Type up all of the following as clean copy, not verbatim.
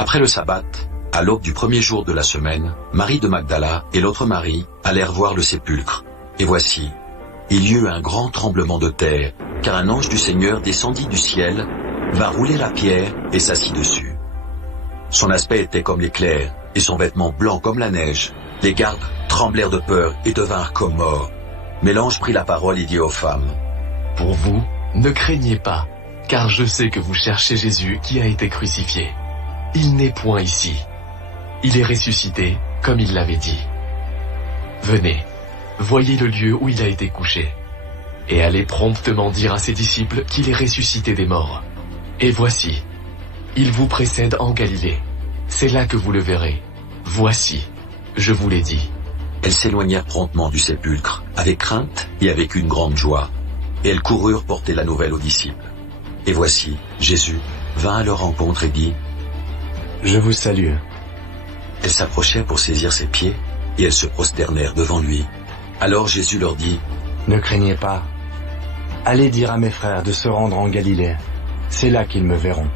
Après le sabbat, à l'aube du premier jour de la semaine, Marie de Magdala et l'autre Marie allèrent voir le sépulcre. Et voici, il y eut un grand tremblement de terre, car un ange du Seigneur descendit du ciel, vint rouler la pierre et s'assit dessus. Son aspect était comme l'éclair, et son vêtement blanc comme la neige. Les gardes tremblèrent de peur et devinrent comme morts. Mais l'ange prit la parole et dit aux femmes: Pour vous, ne craignez pas, car je sais que vous cherchez Jésus qui a été crucifié. Il n'est point ici. Il est ressuscité, comme il l'avait dit. Venez, voyez le lieu où il a été couché, et allez promptement dire à ses disciples qu'il est ressuscité des morts. Et voici, il vous précède en Galilée. C'est là que vous le verrez. Voici, je vous l'ai dit. Elles s'éloignèrent promptement du sépulcre, avec crainte et avec une grande joie. Et elles coururent porter la nouvelle aux disciples. Et voici, Jésus vint à leur rencontre et dit: Je vous salue. Elles s'approchèrent pour saisir ses pieds, et elles se prosternèrent devant lui. Alors Jésus leur dit: Ne craignez pas. Allez dire à mes frères de se rendre en Galilée. C'est là qu'ils me verront.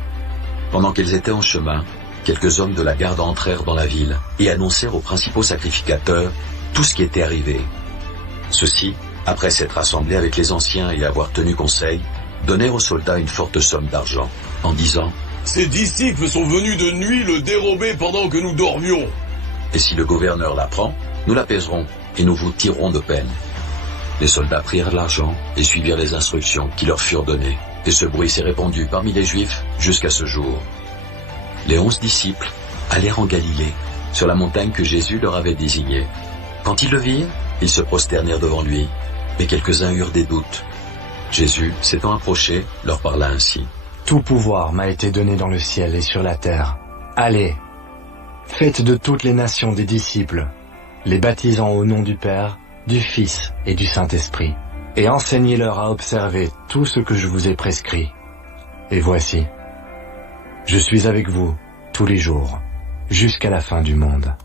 Pendant qu'elles étaient en chemin, quelques hommes de la garde entrèrent dans la ville et annoncèrent aux principaux sacrificateurs tout ce qui était arrivé. Ceux-ci, après s'être assemblés avec les anciens et avoir tenu conseil, donnèrent aux soldats une forte somme d'argent, en disant: Ces disciples sont venus de nuit le dérober pendant que nous dormions. Et si le gouverneur l'apprend, nous l'apaiserons et nous vous tirerons de peine. Les soldats prirent l'argent et suivirent les instructions qui leur furent données. Et ce bruit s'est répandu parmi les Juifs jusqu'à ce jour. Les 11 disciples allèrent en Galilée, sur la montagne que Jésus leur avait désignée. Quand ils le virent, ils se prosternèrent devant lui, mais quelques-uns eurent des doutes. Jésus, s'étant approché, leur parla ainsi: Tout pouvoir m'a été donné dans le ciel et sur la terre. Allez, faites de toutes les nations des disciples, les baptisant au nom du Père, du Fils et du Saint-Esprit, et enseignez-leur à observer tout ce que je vous ai prescrit. Et voici, je suis avec vous tous les jours, jusqu'à la fin du monde.